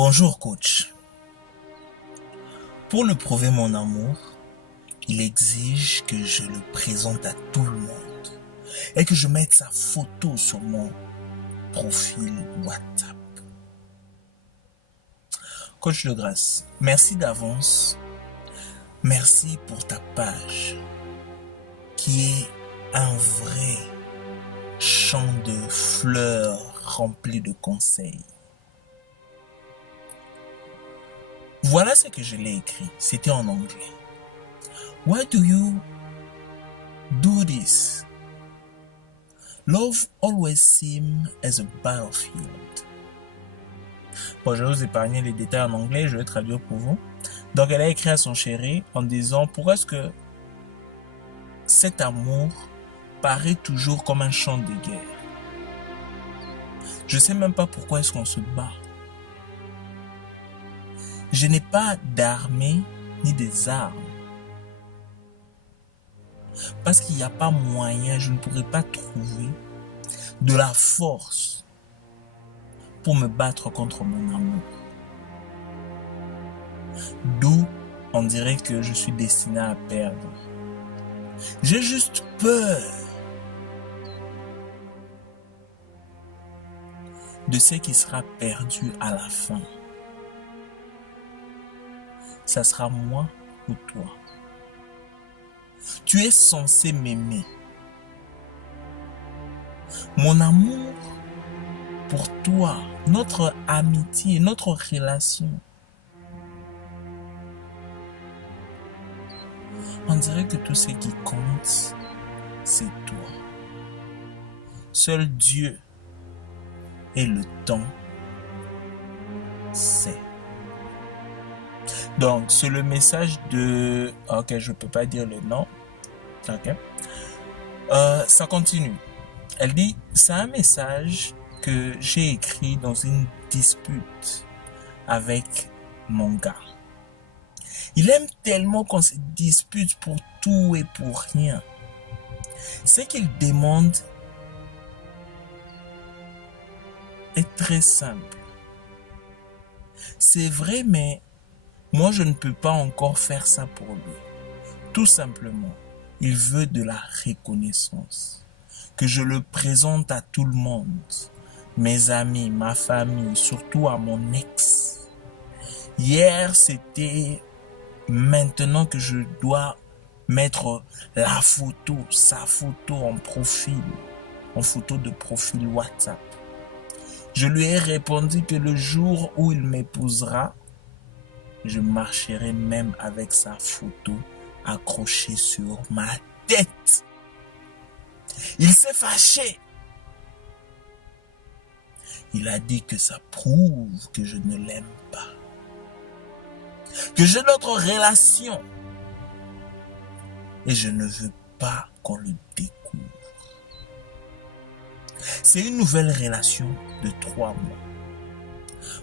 Bonjour coach. Pour lui prouver mon amour, il exige que je le présente à tout le monde et que je mette sa photo sur mon profil WhatsApp. Coach de grâce, merci d'avance. Merci pour ta page qui est un vrai champ de fleurs rempli de conseils. Voilà ce que je l'ai écrit. C'était en anglais. Why do you do this? Love always seems as a battlefield. Bon, je vais vous épargner les détails en anglais, je vais traduire pour vous. Donc, elle a écrit à son chéri en disant, pourquoi est-ce que cet amour paraît toujours comme un champ de guerre? Je ne sais même pas pourquoi est-ce qu'on se bat. Je n'ai pas d'armée ni des armes. Parce qu'il n'y a pas moyen, je ne pourrais pas trouver de la force pour me battre contre mon amour. D'où on dirait que je suis destiné à perdre. J'ai juste peur de ce qui sera perdu à la fin. Ça sera moi ou toi. Tu es censé m'aimer. Mon amour pour toi, notre amitié, notre relation. On dirait que tout ce qui compte, c'est toi. Seul Dieu et le temps sait. Donc, c'est le message de... Ok, je ne peux pas dire le nom. Ok. Ça continue. Elle dit, c'est un message que j'ai écrit dans une dispute avec mon gars. Il aime tellement qu'on se dispute pour tout et pour rien. Ce qu'il demande est très simple. C'est vrai, mais moi, je ne peux pas encore faire ça pour lui. Tout simplement, il veut de la reconnaissance. Que je le présente à tout le monde. Mes amis, ma famille, surtout à mon ex. Hier, c'était maintenant que je dois mettre la photo, sa photo en profil, en photo de profil WhatsApp. Je lui ai répondu que le jour où il m'épousera, je marcherai même avec sa photo accrochée sur ma tête. Il s'est fâché. Il a dit que ça prouve que je ne l'aime pas. Que j'ai notre relation. Et je ne veux pas qu'on le découvre. C'est une nouvelle relation de 3 mois.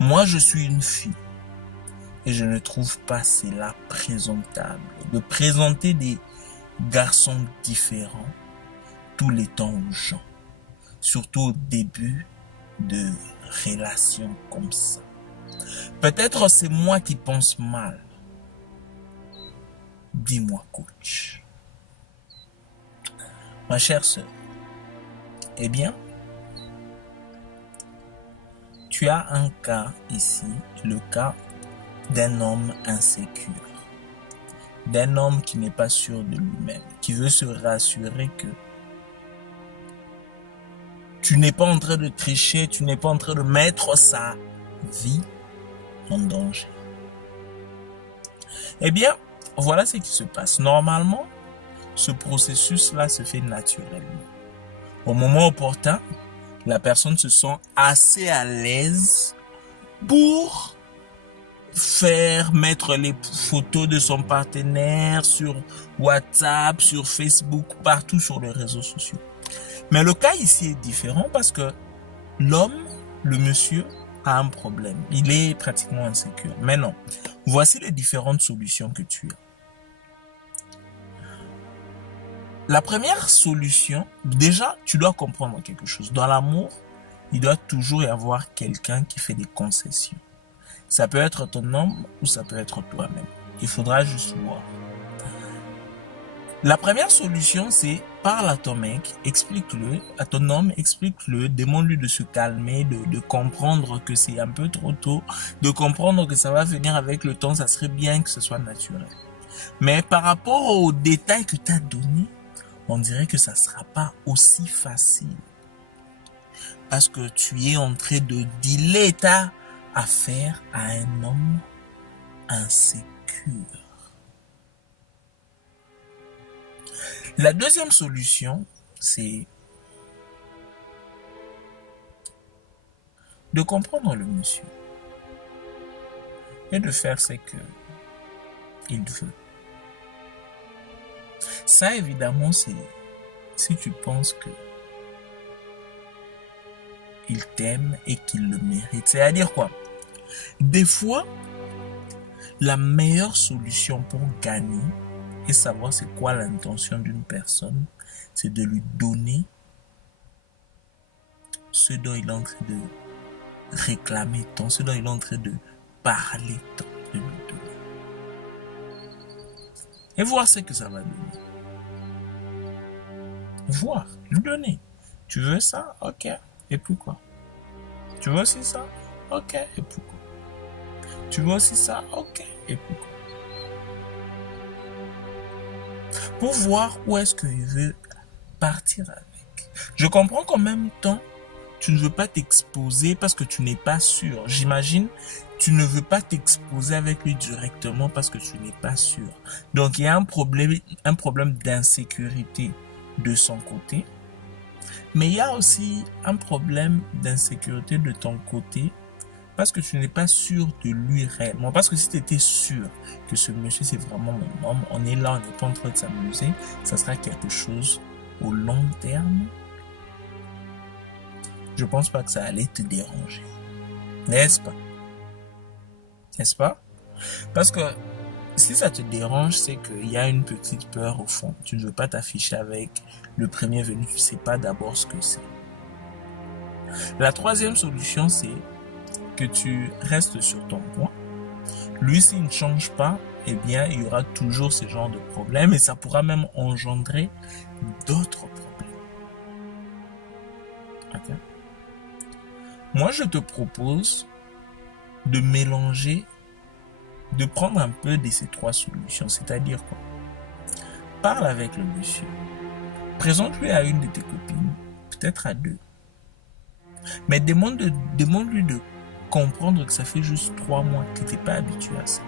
Moi, je suis une fille. Et je ne trouve pas cela présentable. De présenter des garçons différents tous les temps aux gens. Surtout au début de relations comme ça. Peut-être c'est moi qui pense mal. Dis-moi, coach. Ma chère sœur, eh bien, tu as un cas ici, le cas d'un homme insécure, d'un homme qui n'est pas sûr de lui-même, qui veut se rassurer que tu n'es pas en train de tricher, tu n'es pas en train de mettre sa vie en danger. Eh bien, voilà ce qui se passe. Normalement, ce processus-là se fait naturellement. Au moment opportun, la personne se sent assez à l'aise pour mettre les photos de son partenaire sur WhatsApp, sur Facebook, partout sur les réseaux sociaux. Mais le cas ici est différent parce que l'homme, le monsieur, a un problème. Il est pratiquement insécure. Mais non, voici les différentes solutions que tu as. La première solution, déjà, tu dois comprendre quelque chose. Dans l'amour, il doit toujours y avoir quelqu'un qui fait des concessions. Ça peut être ton homme ou ça peut être toi-même. Il faudra juste voir. La première solution, c'est parle à ton mec, explique-le, à ton homme, explique-le, demande-lui de se calmer, de comprendre que c'est un peu trop tôt, de comprendre que ça va venir avec le temps, ça serait bien que ce soit naturel. Mais par rapport aux détails que tu as donnés, on dirait que ça ne sera pas aussi facile. Parce que tu es en train de dealer ta affaire à un homme insécure. La deuxième solution, c'est de comprendre le monsieur et de faire ce qu'il veut. Ça, évidemment, c'est si tu penses que il t'aime et qu'il le mérite. C'est-à-dire quoi? Des fois, la meilleure solution pour gagner et savoir c'est quoi l'intention d'une personne, c'est de lui donner ce dont il est en train de réclamer tant, ce dont il est en train de parler tant, de lui donner. Et voir ce que ça va donner. Voir, lui donner. Tu veux ça? Ok. Et puis quoi? Tu veux aussi ça? Ok. Et puis quoi? Tu veux aussi ça? Ok. Et puis quoi? Pour voir où est-ce qu'il veut partir avec. Je comprends qu'en même temps, tu ne veux pas t'exposer parce que tu n'es pas sûr. J'imagine, tu ne veux pas t'exposer avec lui directement parce que tu n'es pas sûr. Donc, il y a un problème d'insécurité de son côté. Mais il y a aussi un problème d'insécurité de ton côté parce que tu n'es pas sûr de lui réellement. Parce que si tu étais sûr que ce monsieur c'est vraiment mon homme, on est là, on n'est pas en train de s'amuser, ça sera quelque chose au long terme. Je pense pas que ça allait te déranger. N'est-ce pas? N'est-ce pas? Parce que si ça te dérange, c'est qu'il y a une petite peur au fond. Tu ne veux pas t'afficher avec le premier venu, tu ne sais pas d'abord ce que c'est. La troisième solution, c'est que tu restes sur ton point. Lui, s'il ne change pas, eh bien, il y aura toujours ce genre de problème et ça pourra même engendrer d'autres problèmes. Ok? Moi, je te propose de mélanger, de prendre un peu de ces trois solutions. C'est-à-dire quoi? Parle avec le monsieur. Présente-lui à une de tes copines, peut-être à deux. Mais demande-lui de comprendre que ça fait juste 3 mois que tu n'es pas habitué à ça.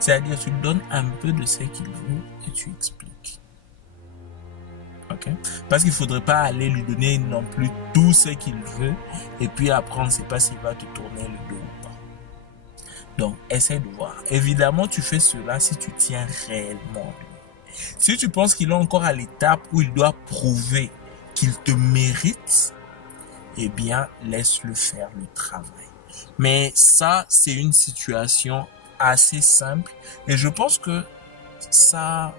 C'est-à-dire tu donnes un peu de ce qu'il veut et tu expliques. Ok? Parce qu'il ne faudrait pas aller lui donner non plus tout ce qu'il veut et puis après on ne sait pas s'il va te tourner le dos ou pas. Donc essaie de voir. Évidemment tu fais cela si tu tiens réellement. Si tu penses qu'il est encore à l'étape où il doit prouver qu'il te mérite, eh bien laisse-le faire le travail. Mais ça, c'est une situation assez simple et je pense que ça,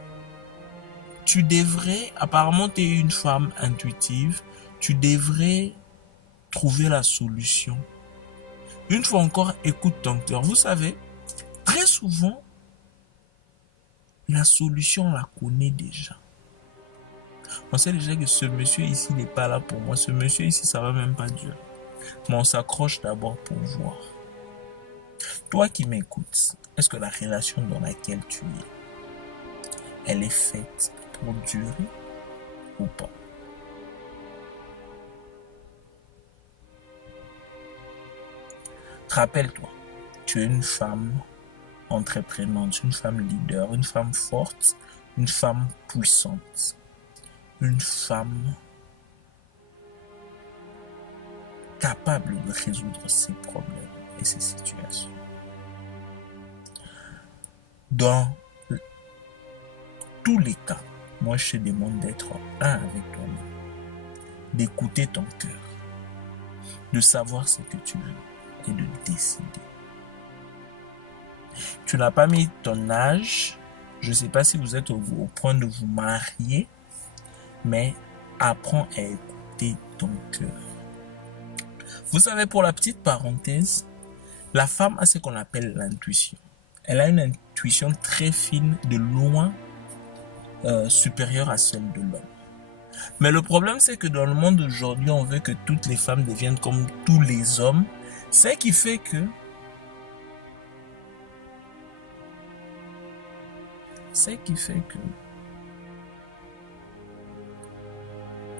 tu devrais, apparemment tu es une femme intuitive, tu devrais trouver la solution. Une fois encore, écoute ton cœur. Vous savez, très souvent, la solution, on la connaît déjà. On sait déjà que ce monsieur ici n'est pas là pour moi. Ce monsieur ici, ça va même pas durer. Mais on s'accroche d'abord pour voir. Toi qui m'écoutes, est-ce que la relation dans laquelle tu es, elle est faite pour durer ou pas? Rappelle-toi, tu es une femme entreprenante, une femme leader, une femme forte, une femme puissante, une femme capable de résoudre ses problèmes et ses situations. Dans tous les cas, moi je te demande d'être un avec toi-même, d'écouter ton cœur, de savoir ce que tu veux et de décider. Tu n'as pas mis ton âge, je ne sais pas si vous êtes au point de vous marier, mais apprends à écouter ton cœur. Vous savez, pour la petite parenthèse, La femme a ce qu'on appelle l'intuition. Elle a une intuition très fine, de loin supérieure à celle de l'homme. Mais le problème, c'est que dans le monde d'aujourd'hui, on veut que toutes les femmes deviennent comme tous les hommes. Ce qui fait que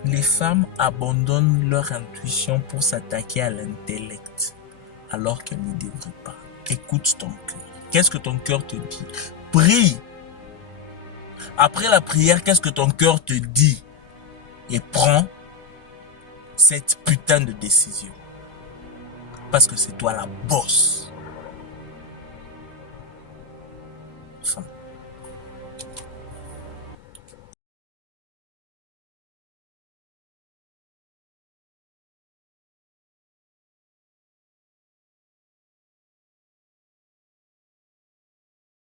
les femmes abandonnent leur intuition pour s'attaquer à l'intellect, alors qu'elles ne devraient pas. Écoute ton cœur. Qu'est-ce que ton cœur te dit? Prie. Après la prière, qu'est-ce que ton cœur te dit? Et prends cette putain de décision. Parce que c'est toi la bosse.